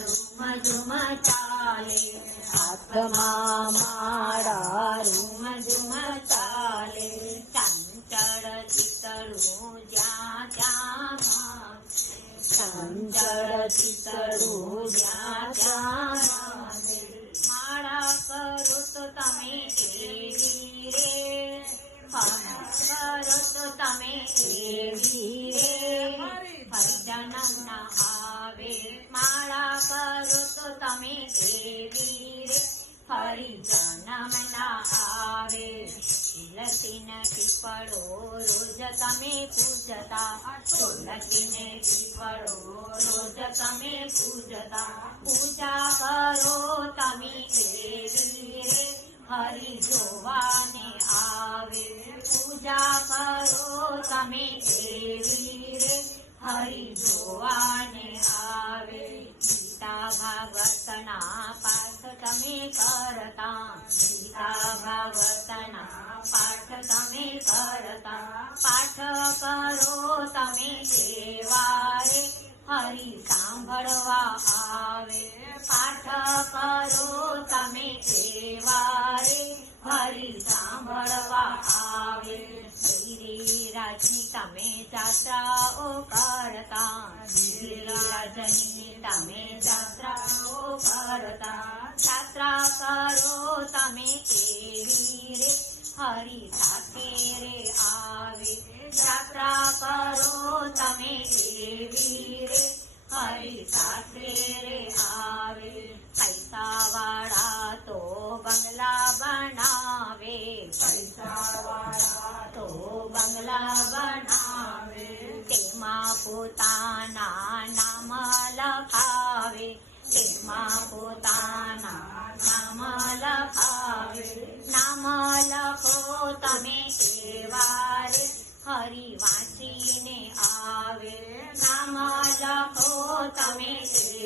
Room ઝુમ ચાલે, હાથમાં માળા રૂમ ઝુમ ચાલે, ચંચળ ચિતળું જ્યાં ત્યાં ભાસે, ચંચળ ચિતળું જ્યાં ત્યાં ભાસે. માળા કરો તો તમે એવી રે, કરો તો તમે એવી રે, હરિજનમ ના આવે. માળા કરો તો તમે એવી રે, હરિજનમ ના આવે. તુલસીને પીપળો રોજ તમે પૂજતા, તુલસીને પીપળો રોજ તમે પૂજતા, પૂજા કરો તમે એવી રે, હરિ જોવાને આવે. પૂજા કરો તમે એવી રે, હરિ જોવાને આવે. ગીતા ભાગવતના પાઠ તમે કરતા, ગીતા ભાગવતના પાઠ તમે કરતા, પાઠ કરો તમે એવા રે, હરિ સાંભળવા આવે. પાઠ કરો તમે એવા રે, હરિ સાંભળવા આવે. ગિરિરાજની તમે જાત્રાઓ કરતા, ગિરિરાજની તમે જાત્રાઓ કરતા, જાત્રા કરો તમે એવી રે, હરિ સાથે રે આવે. જાત્રા કરો તમે એવી રે, હરિ સાથે રે આવે. પૈસા વાળા તો બંગલા બનાવે, પૈસા વાળા તો બંગલા બનાવે, તેમાં પોતાના નામ લખાવે, તેમાં પોતાના નામ લખાવે. નામ લખો તમે એવા રે, હરિ વાંચીને આવે. નામ લખો તમે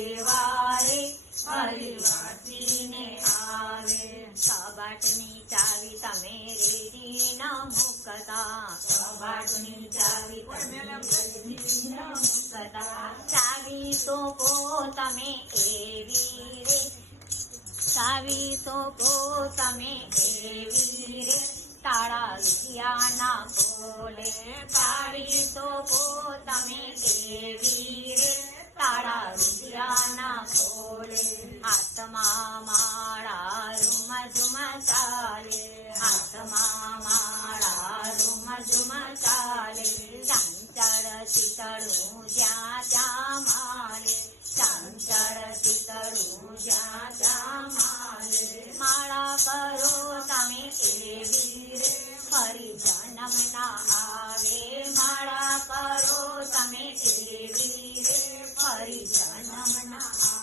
એવા રે, હરિ વાંચીને આવે. કબાટની ચાવી તમે રેડી ન મૂકતા, કબાટની ચાવી તમે રેડી ન મૂકતા, ચાવી સોંપો તમે એવી રે, ચાવી સોંપો તમે એવી રે, તાળા રૂપિયા ના ખોલે. ચાવી સોંપો તમે એવી રે, તાળા રૂપિયા ના ખોલે. હાથમાં માળા રૂમ ઝુમ ચાલે, હાથમાં માળા રૂમ ઝુમ ચાલે, ચંચળ ચિતળું જ્યાં ત્યાં માલે, ચંચળ ચિતળું જ્યાં ત્યાં માલે. માળા કરો તમે એવી રે, હરિ જન્મ ના આવે. માળા કરો તમે એવી રે, હરિ જન્મ ના આવે.